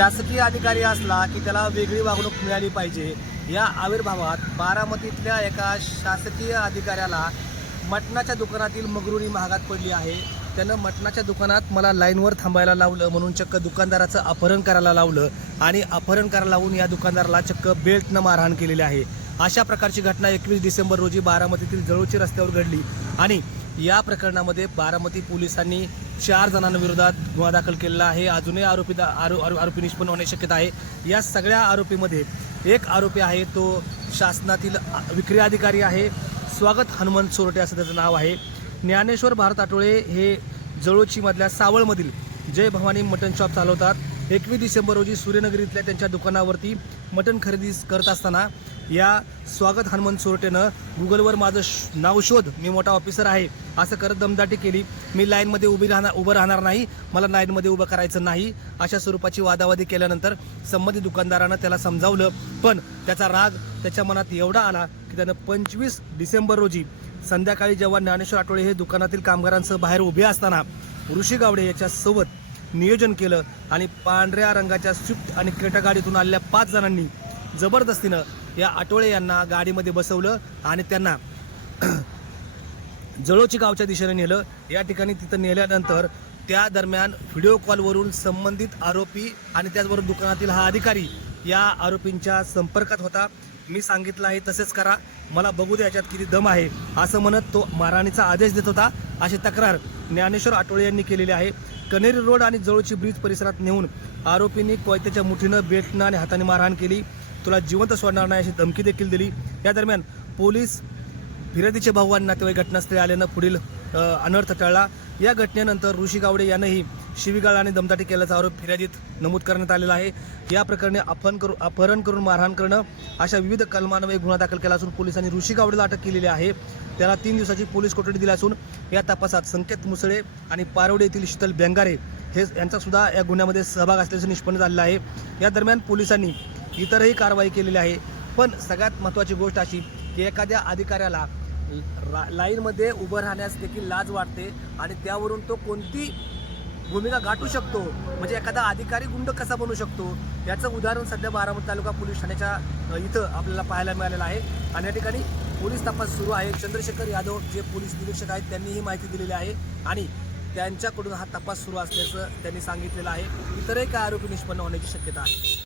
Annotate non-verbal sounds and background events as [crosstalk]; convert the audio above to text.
शासकीय अधिकारी असला की त्याला वेगळी वागणूक मिळाली पाहिजे. या आविर्भावात बारामतीतल्या एका शासकीय अधिकाऱ्याला मटणाच्या दुकानातील मगरुरी महागात पडली आहे. त्यानं मटणाच्या दुकानात मला लाईनवर थांबायला लावलं म्हणून चक्क दुकानदाराचं अपहरण करायला लावलं आणि अपहरण करायला लावून या दुकानदाराला चक्क बेल्टनं मारहाण केलेली आहे. अशा प्रकारची घटना एकवीस डिसेंबर रोजी बारामतीतील जळूची रस्त्यावर घडली आणि या प्रकरणामध्ये बारामती पोलिसांनी चार जणांविरोधात गुन्हा दाखल केलेला आहे. अजूनही आरोपी दा- आरो आरोपी निष्पन्न होण्याची शक्यता आहे. या सगळ्या आरोपीमध्ये एक आरोपी आहे तो शासनातील विक्री अधिकारी आहे. स्वागत हनुमंत सोरटे असं त्याचं नाव आहे. ज्ञानेश्वर भारत आठवळे हे जळोची मधल्या सावळमधील जय भवानी मटन शॉप चालवतात. एकवीस डिसेंबर रोजी सूर्यनगर इथल्या त्यांच्या दुकानावरती मटण खरेदी करत असताना या स्वागत हनुमंत सोरटेनं गुगलवर माझं श- नाव शोध मी मोठा ऑफिसर आहे असं करत दमदाटी केली. मी लाईनमध्ये उभी राहणार उभं राहणार नाही मला लाईनमध्ये उभं करायचं नाही अशा स्वरूपाची वादावादी केल्यानंतर संबंधित दुकानदारानं त्याला समजावलं. पण त्याचा राग त्याच्या मनात एवढा आला की त्यानं पंचवीस डिसेंबर रोजी संध्याकाळी जेव्हा ज्ञानेश्वर आठवळे हे दुकानातील कामगारांसह बाहेर उभे असताना ऋषी गावडे याच्यासोबत नियोजन केलं आणि पांढऱ्या रंगाच्या स्विफ्ट आणि क्रेटा गाडीतून आलेल्या पाच जणांनी जबरदस्तीनं या आठवळे यांना गाडीमध्ये बसवलं आणि त्यांना [clears throat] जळोची गावच्या दिशेने नेलं. या ठिकाणी तिथं नेल्यानंतर त्या दरम्यान व्हिडिओ कॉलवरून संबंधित आरोपी आणि त्याचबरोबर दुकानातील हा अधिकारी या आरोपींच्या संपर्कात होता. मी सांगितलं आहे तसेच करा. मला बघू द्या याच्यात किती दम आहे असं म्हणत तो मारहाणीचा आदेश देत होता. अशी तक्रार ज्ञानेश्वर आठवळे यांनी केलेली आहे. कनेरी रोड आणि जवळची ब्रिज परिसरात नेऊन आरोपींनी कोयत्याच्या मुठीनं बेटनं आणि हाताने मारहाण केली. तुला जिवंत सोडणार नाही अशी धमकी देखील दिली. या दरम्यान पोलीस फिर्यादीचे भाऊ आणि नातेवाईक घटनास्थळी आल्यानं पुढील अनर्थ टळला. या घटनेनंतर ऋषी गावडे यांनाही शिवीगाळ आणि दमदाटी केल्याचा आरोप फिर्यादीत नमूद करण्यात आलेला आहे. या प्रकरणी अपहरण करून अपहरण करून मारहाण करणं अशा विविध कलमांवर गुन्हा दाखल केला असून पोलिसांनी ऋषी गावडेला अटक केलेली आहे. त्याला तीन दिवसाची पोलीस कोठडी दिली असून या तपासात संकेत मुसळे आणि पारोडे येथील शीतल बेंगारे हे यांचा सुद्धा या गुन्ह्यामध्ये सहभाग असल्याचं निष्पन्न झालेलं आहे. या दरम्यान पोलिसांनी इतरही कारवाई केलेली आहे. पण सगळ्यात महत्त्वाची गोष्ट अशी की एखाद्या अधिकाऱ्याला ला लाईनमध्ये उभं राहण्यास देखील लाज वाटते आणि त्यावरून तो कोणती भूमिका गाठू शकतो. म्हणजे एखादा अधिकारी गुंड कसा बनू शकतो? याचं उदाहरण सध्या बारामती तालुका पोलीस ठाण्याच्या इथं आपल्याला पाहायला मिळालेलं आहे. आणि या ठिकाणी पोलीस तपास सुरू आहे. चंद्रशेखर यादव जे पोलीस निरीक्षक आहेत त्यांनी ही माहिती दिलेली आहे. आणि त्यांच्याकडून हा तपास सुरू असल्याचं त्यांनी सांगितलेलं आहे. इतरही काय आरोपी निष्पन्न होण्याची शक्यता आहे.